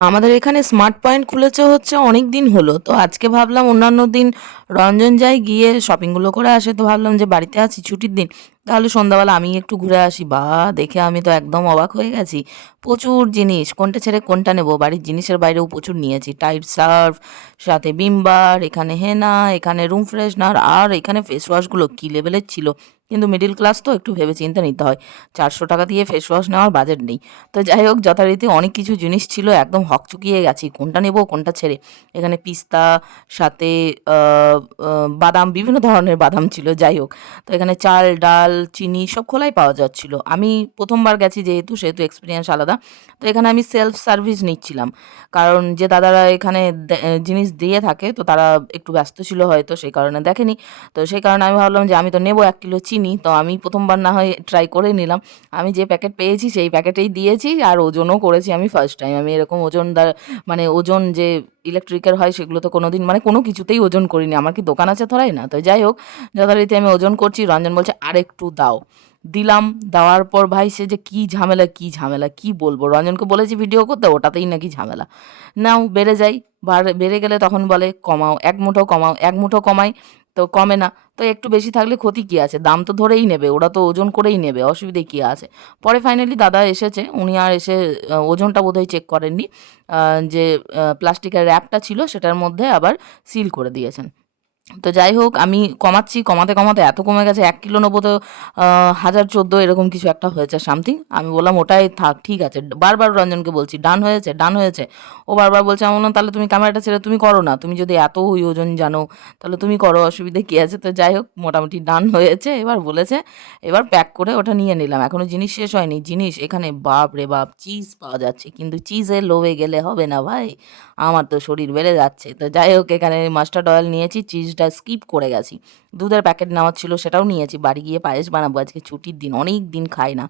আমাদের এখানে smart point খুলেছে হচ্ছে অনেক দিন হলো। তো আজকে ভাবলাম অন্যান্য দিন রঞ্জন যায় গিয়ে শপিংগুলো করে আসে। তো ভাবলাম যে বাড়িতে আছি ছুটির দিন। তাহলে সন্ধ্যাবেলা আমি একটু ঘুরে আসি। বাহ! দেখে আমি তো একদম অবাক হয়ে গেছি। প্রচুর জিনিস। কোনটা ছেড়ে কোনটা নেব? বাড়ির জিনিসের বাইরেও প্রচুর নিয়েছি। টাইড সার্ফ, সাথে ভিম বার, এখানে হেনা, এখানে রুম ফ্রেশনার আর এখানে ফেস ওয়াশগুলো কি লেভেলের ছিল। কিন্তু মিডল ক্লাস তো একটু ভেবে চিন্তে নিতে হয়। ৳400 দিয়ে ফেস ওয়াশ নেওয়ার বাজেট নেই। তো যাই হোক যথারীতি অনেক কিছু জিনিস ছিল একদম হকচকিয়ে গেছি কোনটা নেব কোনটা ছেড়ে। এখানে পিস্তা সাথে আ আ বাদাম বিভিন্ন ধরনের বাদাম ছিল যাই হোক। তো এখানে চাল, ডাল, চিনি সব খোলাই পাওয়া যাচ্ছিল। আমি ১ম বার গেছি যেহেতু সেহেতু এক্সপেরিয়েন্স আলাদা। তো এখানে আমি সেলফ সার্ভিস নিচ্ছিলাম। কারণ যে দাদারা এখানে জিনিস দিয়ে থাকে তো তারা একটু ব্যস্ত ছিল হয়তো সেই কারণে দেখেনি। তো সেই কারণে আমি ভাবলাম যে আমি তো নেব ১ কিলো চিনি। তো আমি ১ম বার না হয় ট্রাই করে নিলাম। আমি যে প্যাকেট পেয়েছি সেই প্যাকেটেই দিয়েছি আর ওজনও করেছি আমি ফার্স্ট টাইম। আমি এরকম ওজন মানে ওজন যে ইলেকট্রিকের হয় সেগুলো তো কোনোদিন মানে কোনো কিছুতেই ওজন করিনি। আমার কি দোকান আছে থোড়াই না। তো যাই হোক যথারীতি আমি ওজন করছি। রঞ্জন বলছে, "আরেকটু দাও।" দিলাম। দেওয়ার পর ভাই সে যে কি ঝামেলা, কি ঝামেলা কি বলব? রঞ্জনকে বলেছি ভিডিও করতে ওটাতেই নাকি ঝামেলা। নাও বেড়ে যাই। বেড়ে গেলে তখন বলে, "কমাও, ১ মুঠো কমাও।" ১ মুঠো কমাই তো কমে না। তো একটু বেশি থাকলে ক্ষতি কি আছে? দাম তো ধরেই নেবে। ওরা তো ওজন করেই নেবে। অসুবিধে কি আছে? পরে ফাইনালি দাদা এসেছে। উনি আর এসে ওজনটা বোধহয় চেক করেননি। আ যে প্লাস্টিকের র‍্যাপটা ছিল সেটার মধ্যে আবার সিল করে দিয়েছেন। তো যাই হোক আমি কমাচ্ছি, কমাতে এত কমে গেছে ১ কিলো নেবো তো ১০১৪ এরকম কিছু একটা হয়েছে সামথিং। আমি বললাম ওটাই থাক ঠিক আছে। বারবার রঞ্জনকে বলছি, "ডান হয়েছে, ডান হয়েছে।" ও বারবার বলছে, আমি বললাম, "তাহলে তুমি ক্যামেরাটা ছেড়ে তুমি করো না। তুমি যদি এতই ওজন জানো তাহলে তুমি করো অসুবিধে কি আছে?" তো যাই হোক মোটামুটি ডান হয়েছে। এবার বলেছে, এবার প্যাক করে ওটা নিয়ে নিলাম। এখনো জিনিস শেষ হয়নি। জিনিস এখানে বাপরে বাপ! চিজ পাওয়া যাচ্ছে। কিন্তু চিজের লোভে গেলে হবে না ভাই। আমার তো শরীর বেড়ে যাচ্ছে। তো যাই হোক এখানে মাস্টার্ড অয়েল নিয়েছি, চিজটা স্কিপ করে গেছি। দুধের প্যাকেট নেওয়ার ছিল সেটাও নিয়েছি। বাড়ি গিয়ে পায়েস বানাবো আজকে ছুটির দিন, অনেক দিন খাই না।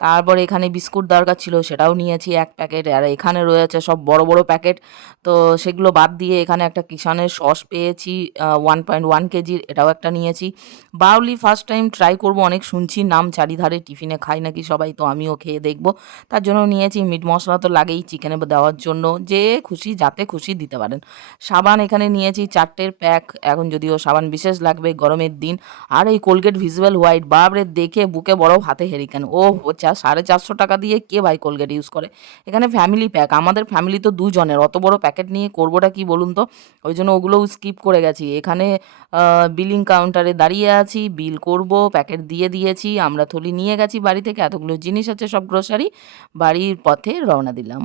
তারপরে এখানে বিস্কুট দরকার ছিল সেটাও নিয়েছি ১ প্যাকেট। আর এখানে রয়েছে সব বড় প্যাকেট। তো সেগুলো বাদ দিয়ে এখানে একটা কিষানের সস পেয়েছি 1.1 কেজির এটাও একটা নিয়েছি। বাউলি ফার্স্ট টাইম ট্রাই করব অনেক শুনছি নাম চারিধারে টিফিনে খায় নাকি সবাই তো আমিও খেয়ে দেখব। তার জন্য নিয়েছি মিট মসলা তো লাগেই চিকেনে দেওয়ার জন্য। যে খুশি যাতে খুশি দিতে পারেন। সাবান এখানে নিয়েছি ৪ টের প্যাক। এখন যদিও সাবান বিশেষ লাগবে গরমের দিন। আর এই কোলগেট ভিজিবল হোয়াইট বাপরে! দেখে বুকে বরফ হাতে হেরিকেন। ওহ! ও ৳৪৫০ দিয়ে কে ভাই কোলগেট ইউজ করে? এখানে ফ্যামিলি প্যাক। আমাদের ফ্যামিলি তো ২ জনের। অত বড় প্যাকেট নিয়ে করবোটা কি বলুন তো? ওইজন্য ওগুলোও স্কিপ করে গেছি। এখানে আ বিলিং কাউন্টারে দাঁড়িয়ে আছি, বিল করব, প্যাকেট দিয়ে দিয়েছি। আমরা থলি নিয়ে গেছি বাড়ি থেকে। এতগুলো জিনিস আছে সব গ্রোসারি। বাড়ির পথে রওনা দিলাম।